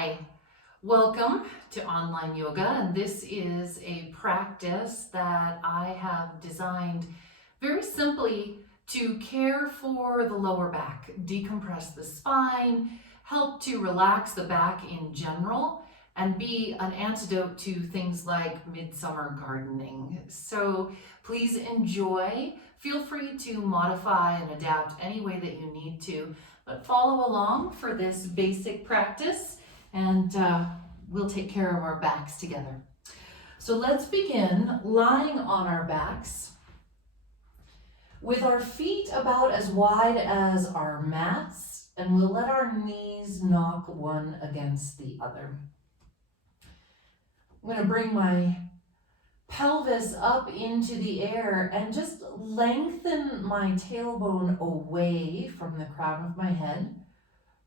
Hi, welcome to online yoga, and this is a practice that I have designed very simply to care for the lower back, decompress the spine, help to relax the back in general, and be an antidote to things like midsummer gardening. So please enjoy. Feel free to modify and adapt any way that you need to, but follow along for this basic practice and we'll take care of our backs together. So let's begin lying on our backs with our feet about as wide as our mats, and we'll let our knees knock one against the other. I'm going to bring my pelvis up into the air and just lengthen my tailbone away from the crown of my head.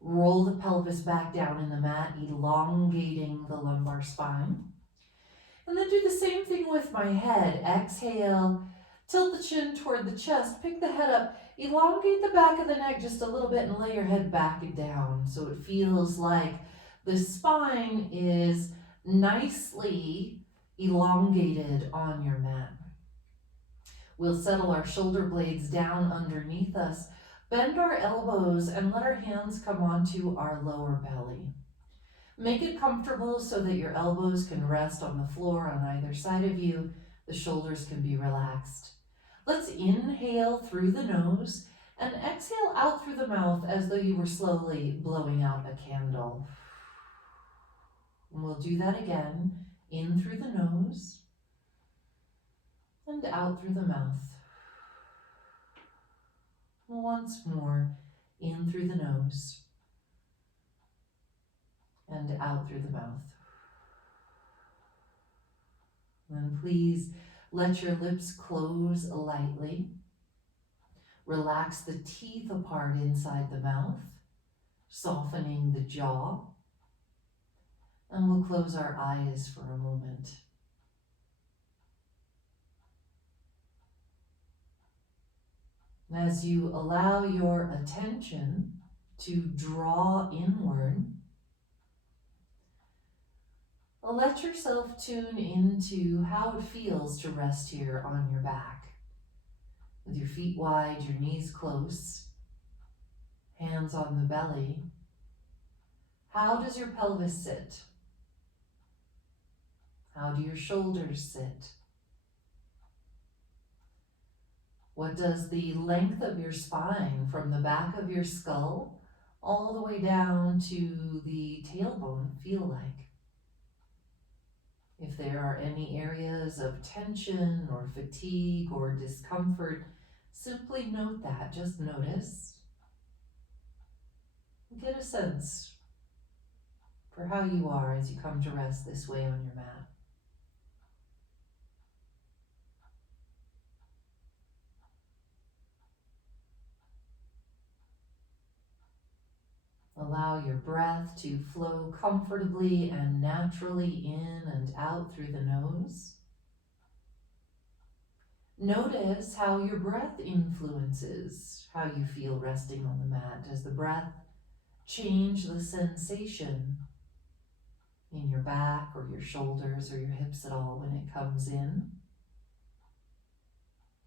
Roll the pelvis back down in the mat, elongating the lumbar spine. And then do the same thing with my head. Exhale, tilt the chin toward the chest, pick the head up, elongate the back of the neck just a little bit and lay your head back and down so it feels like the spine is nicely elongated on your mat. We'll settle our shoulder blades down underneath us, bend our elbows, and let our hands come onto our lower belly. Make it comfortable so that your elbows can rest on the floor on either side of you. The shoulders can be relaxed. Let's inhale through the nose and exhale out through the mouth as though you were slowly blowing out a candle. And we'll do that again. In through the nose and out through the mouth. Once more, in through the nose and out through the mouth. And please let your lips close lightly. Relax the teeth apart inside the mouth, softening the jaw. And we'll close our eyes for a moment. As you allow your attention to draw inward, let yourself tune into how it feels to rest here on your back. With your feet wide, your knees close, hands on the belly. How does your pelvis sit? How do your shoulders sit? What does the length of your spine from the back of your skull all the way down to the tailbone feel like? If there are any areas of tension or fatigue or discomfort, simply note that. Just notice. Get a sense for how you are as you come to rest this way on your mat. Allow your breath to flow comfortably and naturally in and out through the nose. Notice how your breath influences how you feel resting on the mat. Does the breath change the sensation in your back or your shoulders or your hips at all when it comes in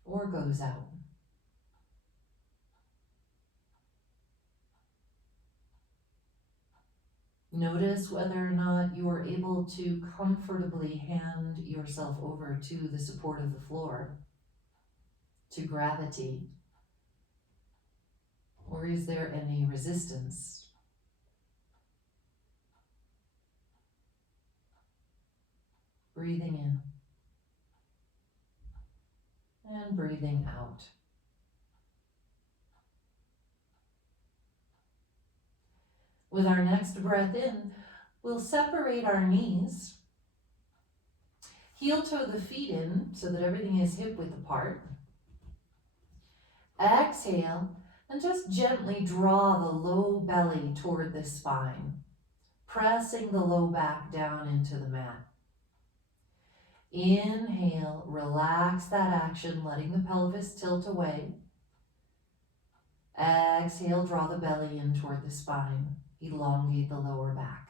or goes out? Notice whether or not you are able to comfortably hand yourself over to the support of the floor, to gravity, or is there any resistance? Breathing in and breathing out. With our next breath in, we'll separate our knees, heel toe the feet in so that everything is hip width apart. Exhale and just gently draw the low belly toward the spine, pressing the low back down into the mat. Inhale, relax that action, letting the pelvis tilt away. Exhale, draw the belly in toward the spine. Elongate the lower back.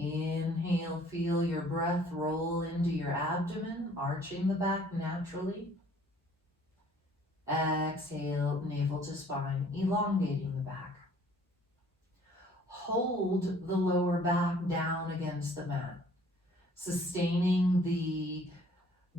Inhale, feel your breath roll into your abdomen, arching the back naturally. Exhale, navel to spine, elongating the back. Hold the lower back down against the mat, sustaining the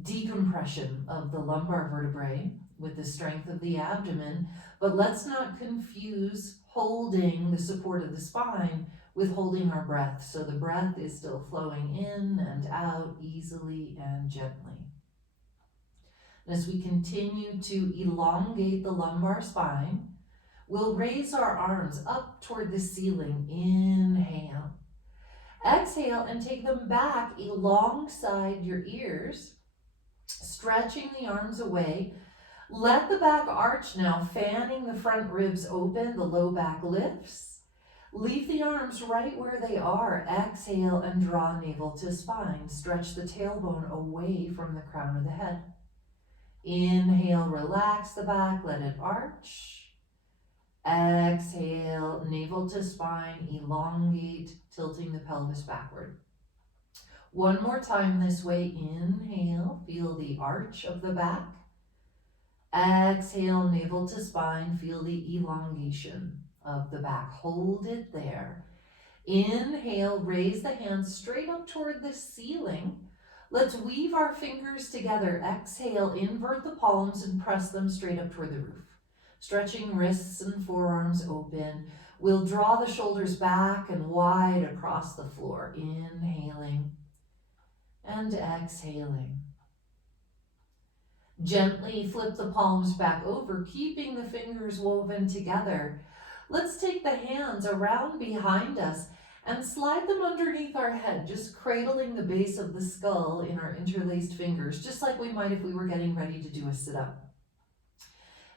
decompression of the lumbar vertebrae with the strength of the abdomen, but let's not confuse holding the support of the spine with holding our breath. So the breath is still flowing in and out easily and gently. As we continue to elongate the lumbar spine, we'll raise our arms up toward the ceiling. Inhale. Exhale and take them back alongside your ears, stretching the arms away. Let the back arch now, fanning the front ribs open, the low back lifts. Leave the arms right where they are. Exhale and draw navel to spine. Stretch the tailbone away from the crown of the head. Inhale, relax the back, let it arch. Exhale, navel to spine, elongate, tilting the pelvis backward. One more time this way. Inhale, feel the arch of the back. Exhale, navel to spine, feel the elongation of the back. Hold it there. Inhale, raise the hands straight up toward the ceiling. Let's weave our fingers together. Exhale, invert the palms and press them straight up toward the roof. Stretching wrists and forearms open. We'll draw the shoulders back and wide across the floor. Inhaling and exhaling. Gently flip the palms back over, keeping the fingers woven together. Let's take the hands around behind us and slide them underneath our head, just cradling the base of the skull in our interlaced fingers, just like we might if we were getting ready to do a sit-up.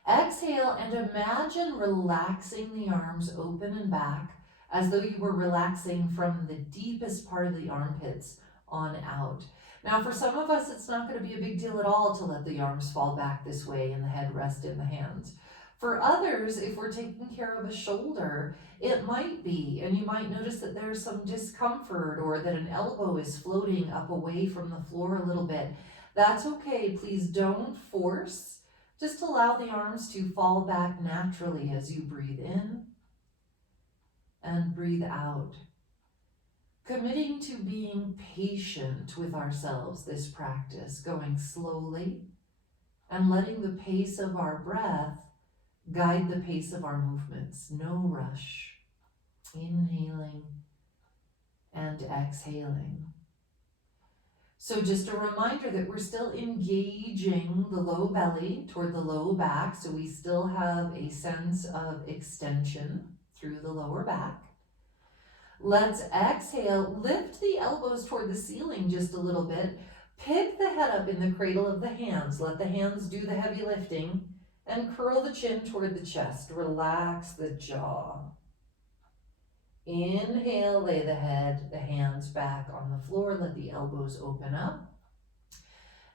Exhale and imagine relaxing the arms open and back as though you were relaxing from the deepest part of the armpits on out. Now for some of us, it's not going to be a big deal at all to let the arms fall back this way and the head rest in the hands. For others, if we're taking care of a shoulder, it might be, and you might notice that there's some discomfort or that an elbow is floating up away from the floor a little bit. That's okay. Please don't force. Just allow the arms to fall back naturally as you breathe in and breathe out. Committing to being patient with ourselves this practice, going slowly and letting the pace of our breath guide the pace of our movements. No rush. Inhaling and exhaling. So just a reminder that we're still engaging the low belly toward the low back, so we still have a sense of extension through the lower back. Let's exhale, lift the elbows toward the ceiling just a little bit. Pick the head up in the cradle of the hands. Let the hands do the heavy lifting and curl the chin toward the chest. Relax the jaw. Inhale, lay the head, the hands back on the floor. Let the elbows open up.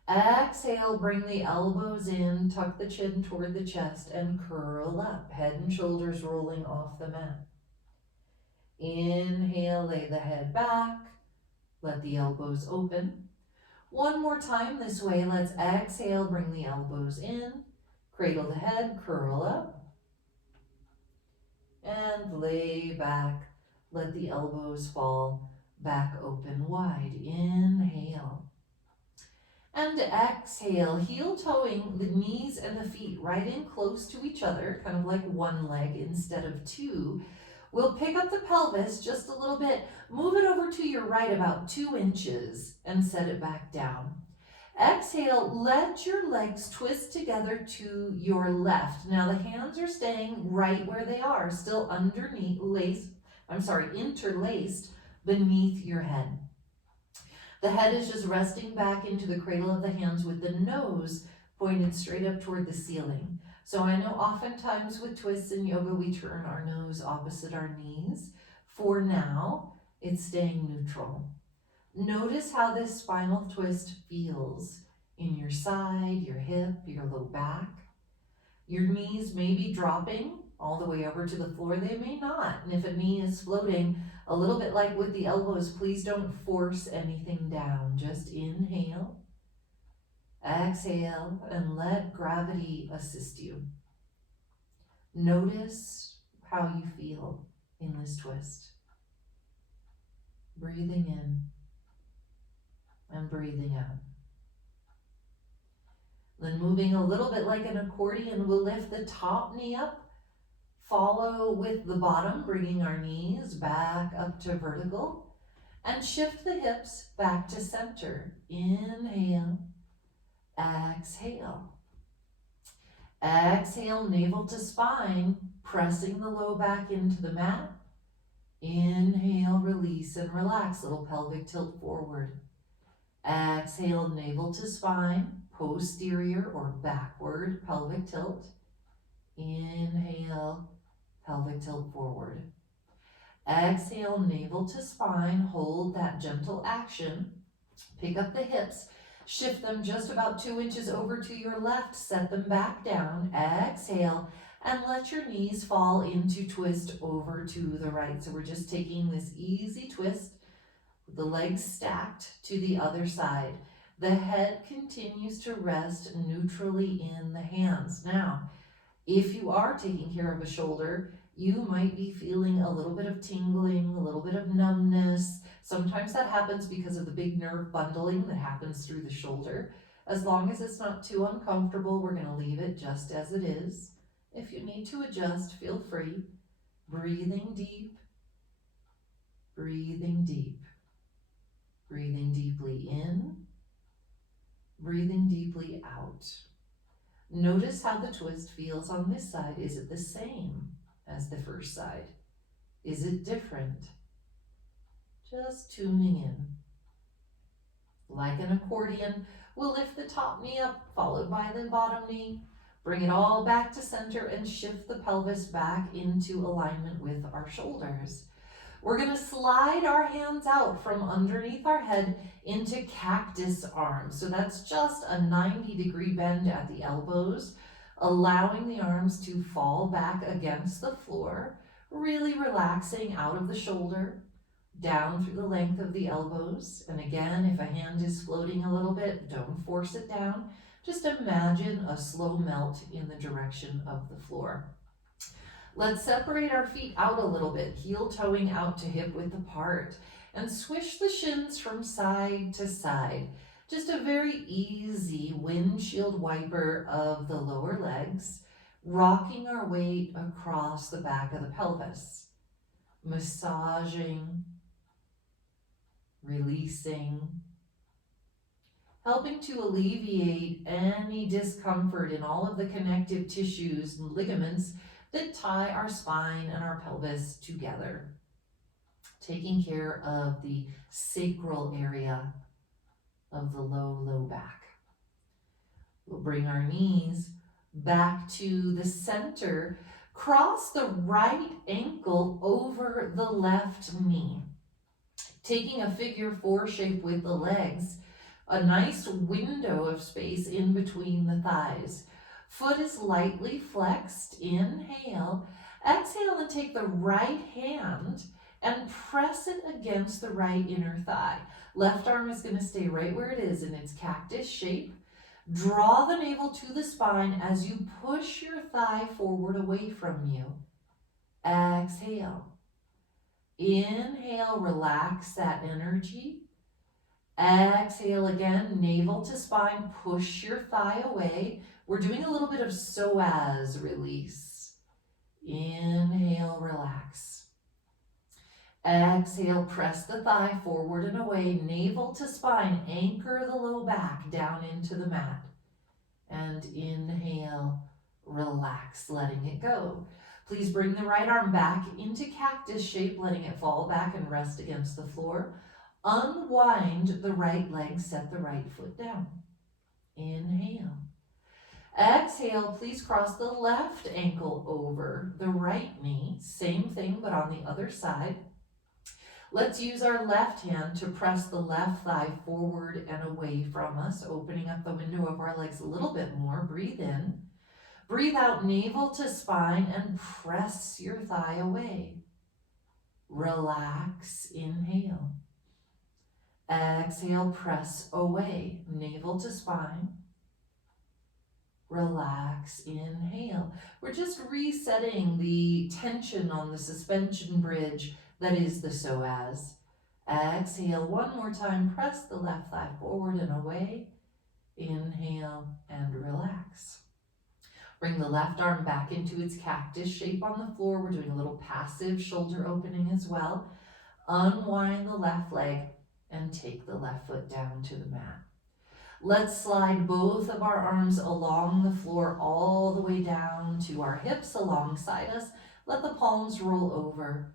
Exhale, bring the elbows in, tuck the chin toward the chest and curl up. Head and shoulders rolling off the mat. Inhale, lay the head back. Let the elbows open. One more time this way. Let's exhale, bring the elbows in. Cradle the head, curl up. And lay back. Let the elbows fall back open wide. Inhale. And exhale, heel toeing the knees and the feet right in close to each other, kind of like one leg instead of two. We'll pick up the pelvis just a little bit, move it over to your right about 2 inches and set it back down. Exhale, let your legs twist together to your left. Now the hands are staying right where they are, still interlaced beneath your head. The head is just resting back into the cradle of the hands with the nose pointed straight up toward the ceiling. So I know oftentimes with twists in yoga, we turn our nose opposite our knees. For now, it's staying neutral. Notice how this spinal twist feels in your side, your hip, your low back. Your knees may be dropping all the way over to the floor. They may not. And if a knee is floating, a little bit like with the elbows, please don't force anything down. Just inhale, exhale, and let gravity assist you. Notice how you feel in this twist. Breathing in and breathing out. Then moving a little bit like an accordion, we'll lift the top knee up, follow with the bottom, bringing our knees back up to vertical, and shift the hips back to center. Inhale, exhale. Exhale, navel to spine, pressing the low back into the mat. Inhale, release and relax, little pelvic tilt forward. Exhale, navel to spine, posterior or backward pelvic tilt. Inhale, pelvic tilt forward. Exhale, navel to spine, hold that gentle action. Pick up the hips, shift them just about 2 inches over to your left, set them back down. Exhale, and let your knees fall into twist over to the right. So we're just taking this easy twist, the legs stacked to the other side. The head continues to rest neutrally in the hands. Now, if you are taking care of a shoulder, you might be feeling a little bit of tingling, a little bit of numbness. Sometimes that happens because of the big nerve bundling that happens through the shoulder. As long as it's not too uncomfortable, we're going to leave it just as it is. If you need to adjust, feel free. Breathing deep, breathing deep. Breathing deeply in, breathing deeply out. Notice how the twist feels on this side. Is it the same as the first side? Is it different? Just tuning in. Like an accordion, we'll lift the top knee up, followed by the bottom knee. Bring it all back to center and shift the pelvis back into alignment with our shoulders. We're going to slide our hands out from underneath our head into cactus arms. So that's just a 90-degree bend at the elbows, allowing the arms to fall back against the floor, really relaxing out of the shoulder, down through the length of the elbows. And again, if a hand is floating a little bit, don't force it down. Just imagine a slow melt in the direction of the floor. Let's separate our feet out a little bit, heel toeing out to hip width apart, and swish the shins from side to side. Just a very easy windshield wiper of the lower legs, rocking our weight across the back of the pelvis, massaging, releasing, helping to alleviate any discomfort in all of the connective tissues and ligaments that tie our spine and our pelvis together. Taking care of the sacral area of the low back. We'll bring our knees back to the center. Cross the right ankle over the left knee. Taking a figure 4 shape with the legs. A nice window of space in between the thighs. Foot is lightly flexed. Inhale. Exhale and take the right hand and press it against the right inner thigh. Left arm is going to stay right where it is in its cactus shape. Draw the navel to the spine as you push your thigh forward away from you. Exhale. Inhale, relax that energy. Exhale again, navel to spine, push your thigh away. We're doing a little bit of psoas release. Inhale, relax. Exhale, press the thigh forward and away, navel to spine, anchor the low back down into the mat. And inhale, relax, letting it go. Please bring the right arm back into cactus shape, letting it fall back and rest against the floor. Unwind the right leg, set the right foot down. Inhale. Exhale, please cross the left ankle over the right knee. Same thing, but on the other side. Let's use our left hand to press the left thigh forward and away from us, opening up the window of our legs a little bit more. Breathe in. Breathe out, navel to spine, and press your thigh away. Relax, inhale. Exhale, press away, navel to spine. Relax, inhale. We're just resetting the tension on the suspension bridge that is the psoas. Exhale, one more time, press the left thigh forward and away. Inhale and relax. Bring the left arm back into its cactus shape on the floor. We're doing a little passive shoulder opening as well. Unwind the left leg and take the left foot down to the mat. Let's slide both of our arms along the floor all the way down to our hips alongside us. Let the palms roll over.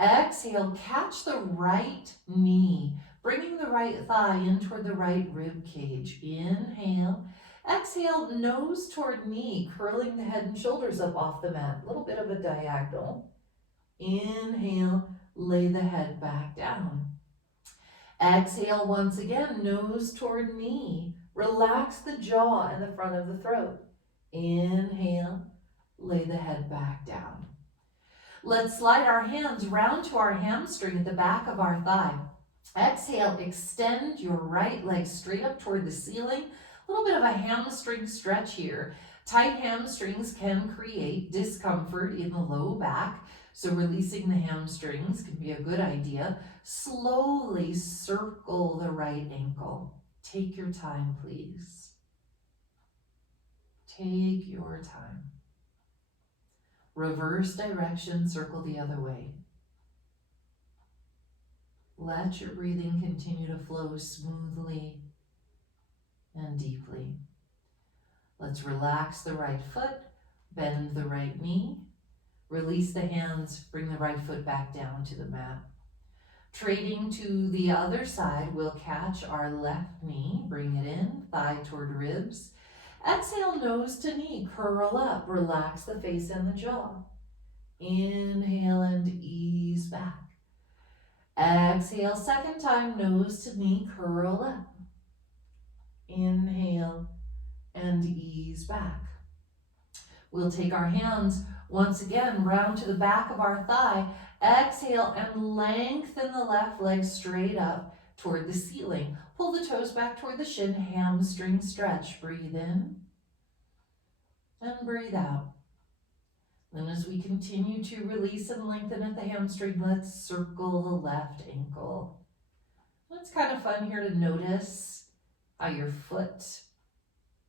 Exhale, catch the right knee, bringing the right thigh in toward the right rib cage. Inhale. Exhale, nose toward knee, curling the head and shoulders up off the mat. A little bit of a diagonal. Inhale, lay the head back down. Exhale once again, nose toward knee. Relax the jaw and the front of the throat. Inhale, lay the head back down. Let's slide our hands round to our hamstring at the back of our thigh. Exhale, extend your right leg straight up toward the ceiling. A little bit of a hamstring stretch here. Tight hamstrings can create discomfort in the low back, so releasing the hamstrings can be a good idea. Slowly circle the right ankle. Take your time, please. Take your time. Reverse direction, circle the other way. Let your breathing continue to flow smoothly and deeply. Let's relax the right foot, bend the right knee, release the hands, bring the right foot back down to the mat. Trading to the other side, we'll catch our left knee, bring it in, thigh toward ribs. Exhale, nose to knee, curl up, relax the face and the jaw. Inhale and ease back. Exhale, second time, nose to knee, curl up. Inhale and ease back. We'll take our hands once again round to the back of our thigh. Exhale and lengthen the left leg straight up toward the ceiling. Pull the toes back toward the shin, hamstring stretch. Breathe in and breathe out. Then as we continue to release and lengthen at the hamstring, let's circle the left ankle. It's kind of fun here to notice how your foot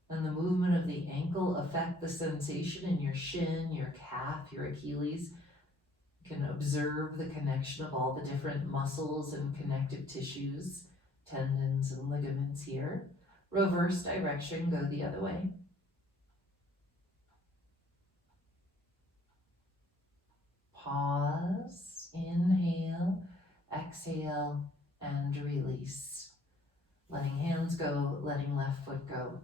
and the movement of the ankle affect the sensation in your shin, your calf, your Achilles. You can observe the connection of all the different muscles and connective tissues, tendons and ligaments here. Reverse direction, go the other way. Pause, inhale, exhale, and release. Letting hands go, letting left foot go.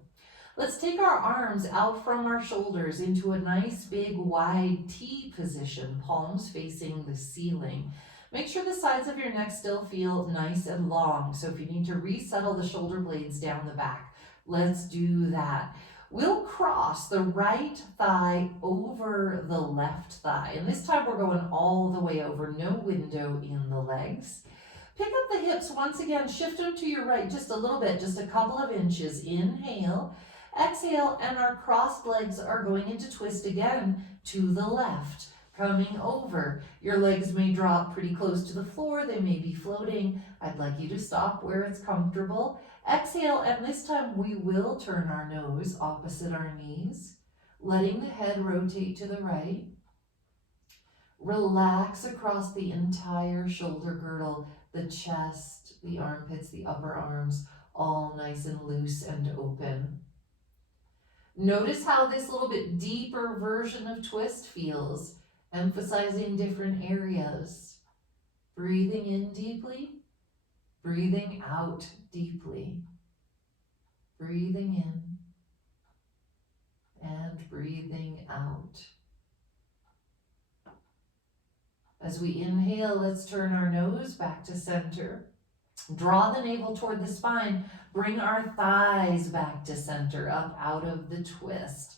Let's take our arms out from our shoulders into a nice big wide T position, palms facing the ceiling. Make sure the sides of your neck still feel nice and long, so if you need to resettle the shoulder blades down the back, let's do that. We'll cross the right thigh over the left thigh, and this time we're going all the way over, no window in the legs. Pick up the hips once again, shift them to your right just a little bit, just a couple of inches. Inhale, exhale, and our crossed legs are going into twist again to the left, coming over. Your legs may drop pretty close to the floor, they may be floating. I'd like you to stop where it's comfortable. Exhale, and this time we will turn our nose opposite our knees, letting the head rotate to the right. Relax across the entire shoulder girdle, the chest, the armpits, the upper arms, all nice and loose and open. Notice how this little bit deeper version of twist feels, emphasizing different areas. Breathing in deeply, breathing out deeply. Breathing in and breathing out. As we inhale, let's turn our nose back to center. Draw the navel toward the spine. Bring our thighs back to center, up out of the twist.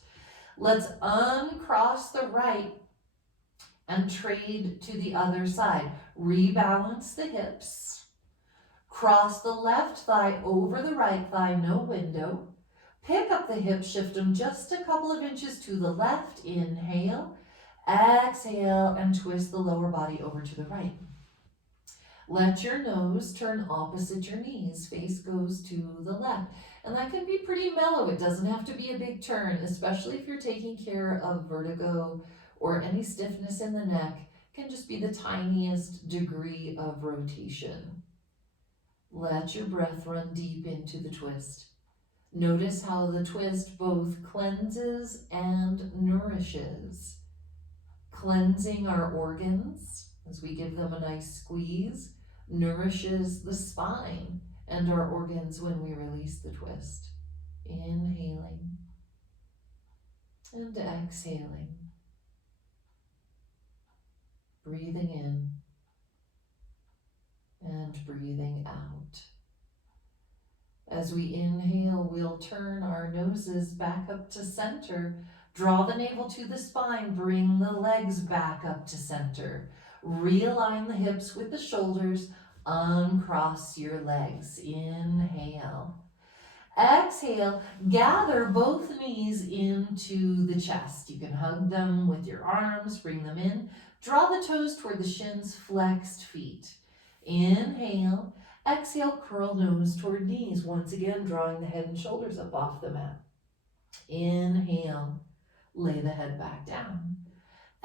Let's uncross the right and trade to the other side. Rebalance the hips. Cross the left thigh over the right thigh, no window. Pick up the hips, shift them just a couple of inches to the left. Inhale, exhale, and twist the lower body over to the right. Let your nose turn opposite your knees. Face goes to the left. And that can be pretty mellow. It doesn't have to be a big turn, especially if you're taking care of vertigo or any stiffness in the neck. It can just be the tiniest degree of rotation. Let your breath run deep into the twist. Notice how the twist both cleanses and nourishes. Cleansing our organs as we give them a nice squeeze, nourishes the spine and our organs when we release the twist. Inhaling and exhaling. Breathing in and breathing out. As we inhale, we'll turn our noses back up to center. Draw the navel to the spine, bring the legs back up to center. Realign the hips with the shoulders, uncross your legs. Inhale. Exhale, gather both knees into the chest. You can hug them with your arms, bring them in. Draw the toes toward the shins, flexed feet. Inhale. Exhale, curl nose toward knees. Once again, drawing the head and shoulders up off the mat. Inhale, lay the head back down.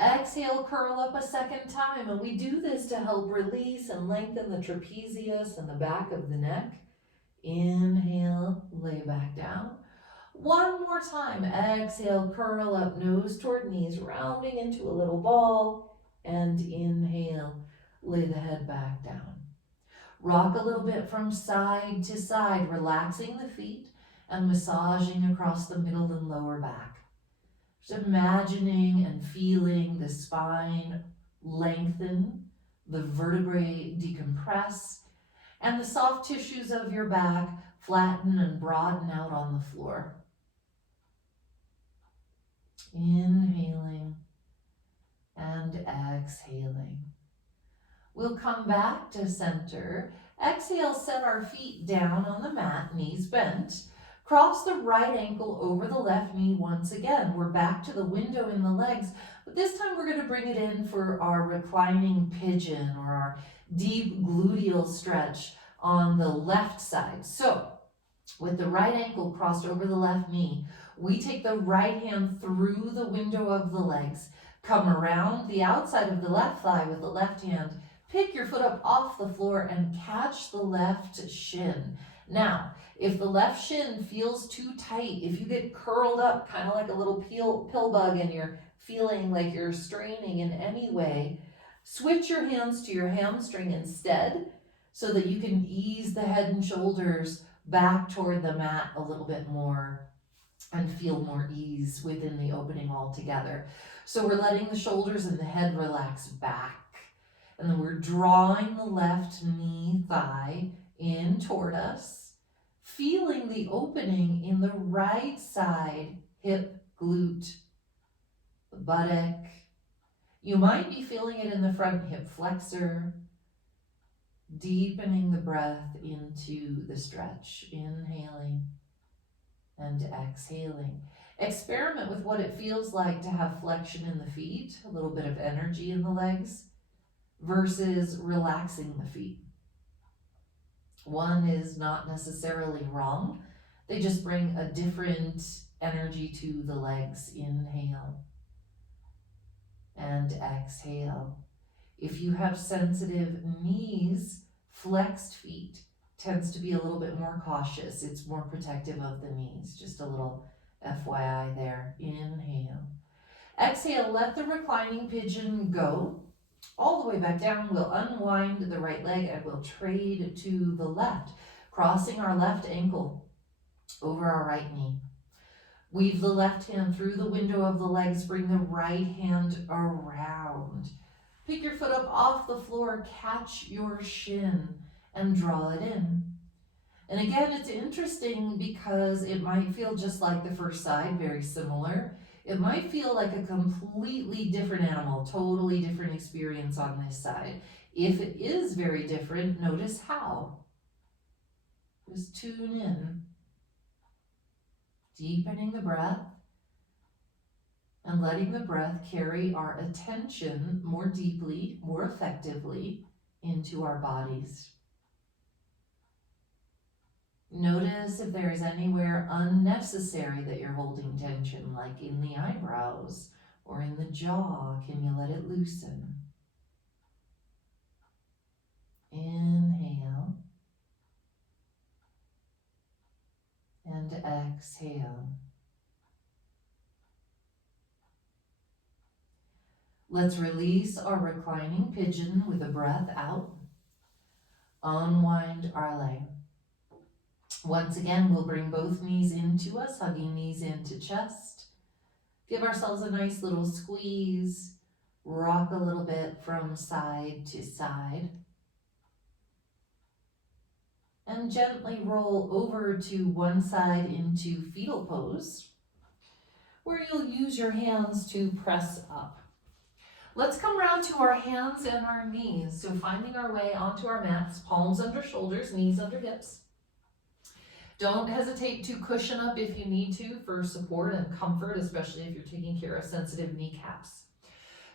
Exhale, curl up a second time. And we do this to help release and lengthen the trapezius and the back of the neck. Inhale, lay back down. One more time. Exhale, curl up, nose toward knees, rounding into a little ball. And inhale, lay the head back down. Rock a little bit from side to side, relaxing the feet and massaging across the middle and lower back. Just imagining and feeling the spine lengthen, the vertebrae decompress, and the soft tissues of your back flatten and broaden out on the floor. Inhaling and exhaling. We'll come back to center. Exhale, set our feet down on the mat, knees bent. Cross the right ankle over the left knee once again. We're back to the window in the legs, but this time we're going to bring it in for our reclining pigeon or our deep gluteal stretch on the left side. So, with the right ankle crossed over the left knee, we take the right hand through the window of the legs, come around the outside of the left thigh with the left hand, pick your foot up off the floor and catch the left shin. Now, if the left shin feels too tight, if you get curled up kind of like a little pill bug and you're feeling like you're straining in any way, switch your hands to your hamstring instead so that you can ease the head and shoulders back toward the mat a little bit more and feel more ease within the opening altogether. So we're letting the shoulders and the head relax back. And then we're drawing the left knee thigh in toward us, feeling the opening in the right side hip, glute, the buttock. You might be feeling it in the front hip flexor, deepening the breath into the stretch, inhaling and exhaling. Experiment with what it feels like to have flexion in the feet, a little bit of energy in the legs, versus relaxing the feet. One is not necessarily wrong. They just bring a different energy to the legs. Inhale and exhale. If you have sensitive knees, flexed feet tends to be a little bit more cautious. It's more protective of the knees. Just a little FYI there. Inhale. Exhale, let the reclining pigeon go. All the way back down, we'll unwind the right leg and we'll trade to the left, crossing our left ankle over our right knee. Weave the left hand through the window of the legs, bring the right hand around. Pick your foot up off the floor, catch your shin and draw it in. And again, it's interesting because it might feel just like the first side, very similar. It might feel like a completely different animal, totally different experience on this side. If it is very different, notice how. Just tune in, deepening the breath and letting the breath carry our attention more deeply, more effectively into our bodies. Notice if there is anywhere unnecessary that you're holding tension, like in the eyebrows or in the jaw. Can you let it loosen? Inhale and exhale. Let's release our reclining pigeon with a breath out. Unwind our leg. Once again, we'll bring both knees into us, hugging knees into chest. Give ourselves a nice little squeeze. Rock a little bit from side to side. And gently roll over to one side into fetal pose, where you'll use your hands to press up. Let's come around to our hands and our knees. So finding our way onto our mats, palms under shoulders, knees under hips. Don't hesitate to cushion up if you need to for support and comfort, especially if you're taking care of sensitive kneecaps.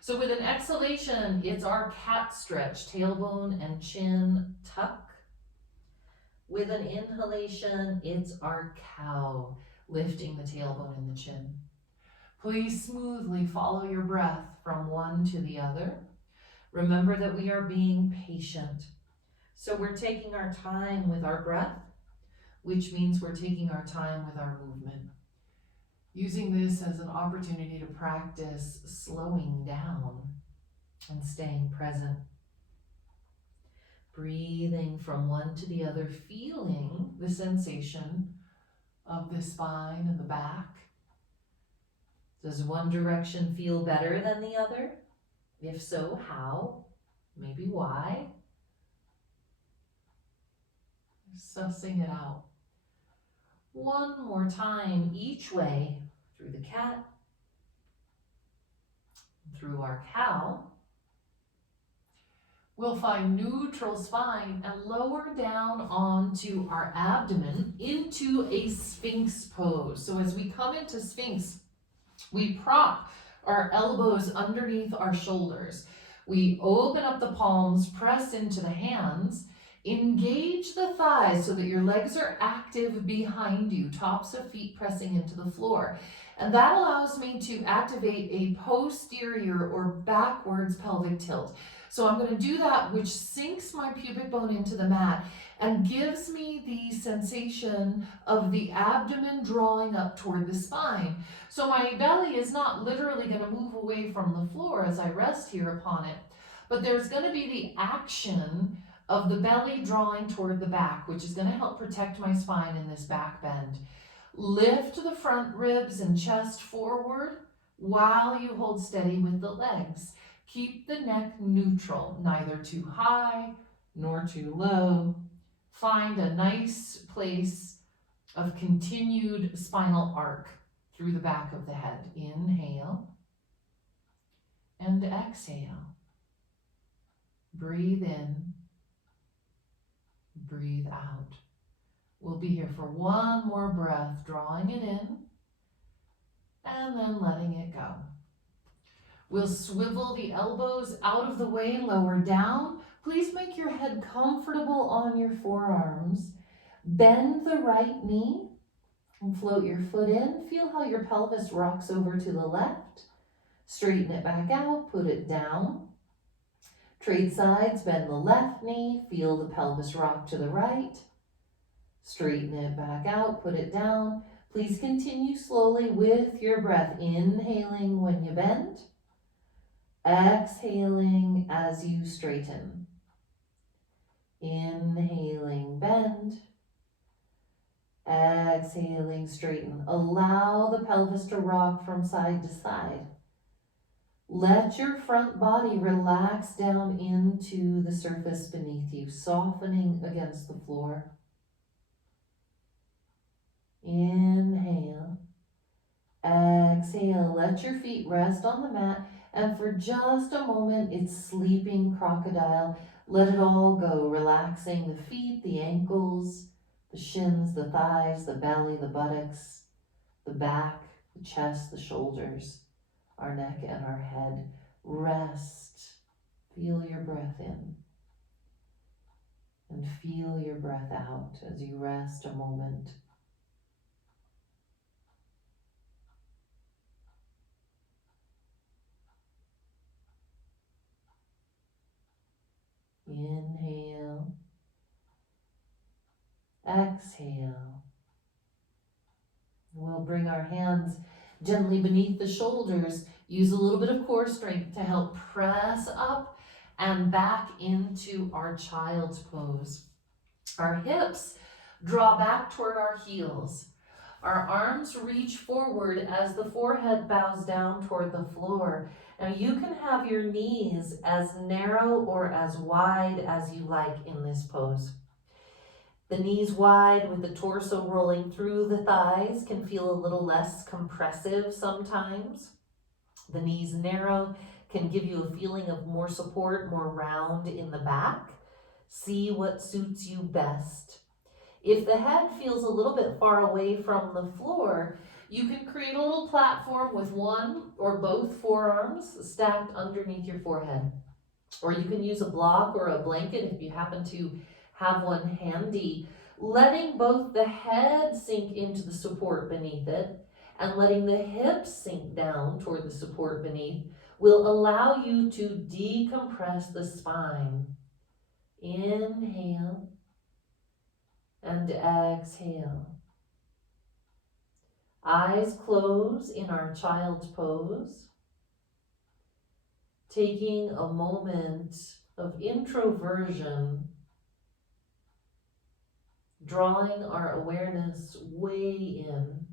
So with an exhalation, it's our cat stretch, tailbone and chin tuck. With an inhalation, it's our cow, lifting the tailbone and the chin. Please smoothly follow your breath from one to the other. Remember that we are being patient. So we're taking our time with our breath, which means we're taking our time with our movement. Using this as an opportunity to practice slowing down and staying present. Breathing from one to the other, feeling the sensation of the spine and the back. Does one direction feel better than the other? If so, how? Maybe why? Sussing it out. One more time each way, through the cat, through our cow. We'll find neutral spine and lower down onto our abdomen into a Sphinx pose. So as we come into Sphinx, we prop our elbows underneath our shoulders. We open up the palms, press into the hands, engage the thighs so that your legs are active behind you, tops of feet pressing into the floor. And that allows me to activate a posterior or backwards pelvic tilt. So I'm going to do that, which sinks my pubic bone into the mat and gives me the sensation of the abdomen drawing up toward the spine. So my belly is not literally going to move away from the floor as I rest here upon it, but there's going to be the action of the belly drawing toward the back, which is going to help protect my spine in this back bend. Lift the front ribs and chest forward while you hold steady with the legs. Keep the neck neutral, neither too high nor too low. Find a nice place of continued spinal arc through the back of the head. Inhale and exhale. Breathe in, breathe out. We'll be here for one more breath, drawing it in and then letting it go. We'll swivel the elbows out of the way, lower down. Please make your head comfortable on your forearms. Bend the right knee and float your foot in. Feel how your pelvis rocks over to the left. Straighten it back out, put it down. Trade sides, bend the left knee, feel the pelvis rock to the right. Straighten it back out, put it down. Please continue slowly with your breath, inhaling when you bend, exhaling as you straighten. Inhaling, bend, exhaling, straighten. Allow the pelvis to rock from side to side. Let your front body relax down into the surface beneath you, softening against the floor. Inhale Exhale, let your feet rest on the mat, and for just a moment, it's sleeping crocodile. Let it all go, relaxing the feet, the ankles, the shins, the thighs, the belly, the buttocks, the back, the chest, the shoulders, our neck and our head. Rest. Feel your breath in and feel your breath out as you rest a moment. Inhale, exhale. We'll bring our hands gently beneath the shoulders. Use a little bit of core strength to help press up and back into our child's pose. Our hips draw back toward our heels. Our arms reach forward as the forehead bows down toward the floor. Now you can have your knees as narrow or as wide as you like in this pose. The knees wide with the torso rolling through the thighs can feel a little less compressive sometimes. The knees narrow can give you a feeling of more support, more round in the back. See what suits you best. If the head feels a little bit far away from the floor, you can create a little platform with one or both forearms stacked underneath your forehead. Or you can use a block or a blanket if you happen to have one handy. Letting both the head sink into the support beneath it and letting the hips sink down toward the support beneath will allow you to decompress the spine. Inhale and exhale. Eyes close in our child's pose. Taking a moment of introversion, drawing our awareness way in.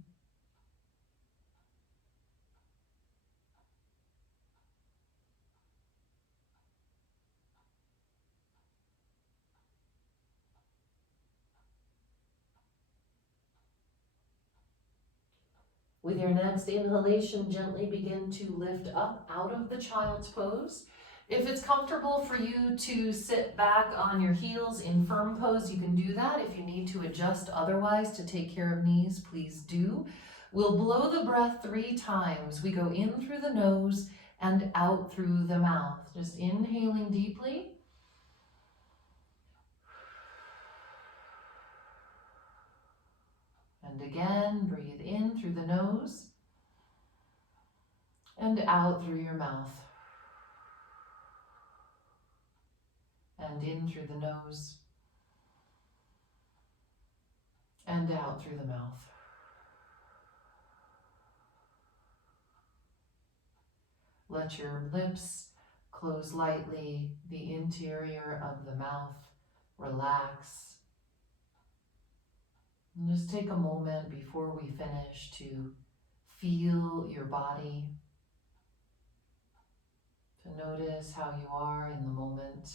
With your next inhalation, gently begin to lift up out of the child's pose. If it's comfortable for you to sit back on your heels in firm pose, you can do that. If you need to adjust otherwise to take care of knees, please do. We'll blow the breath 3 times. We go in through the nose and out through the mouth. Just inhaling deeply. And again, breathe in through the nose and out through your mouth. And in through the nose and out through the mouth. Let your lips close lightly, the interior of the mouth relax. And just take a moment before we finish to feel your body, to notice how you are in the moment,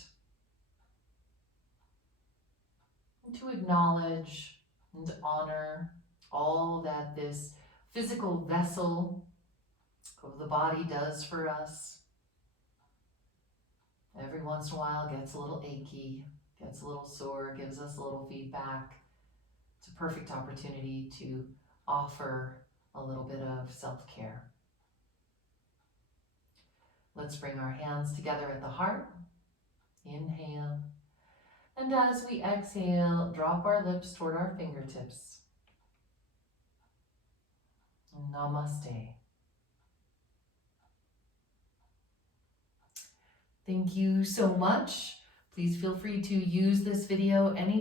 and to acknowledge and honor all that this physical vessel of the body does for us. Every once in a while gets a little achy, gets a little sore, gives us a little feedback. It's a perfect opportunity to offer a little bit of self-care. Let's bring our hands together at the heart. Inhale. And as we exhale, drop our lips toward our fingertips. Namaste. Thank you so much. Please feel free to use this video any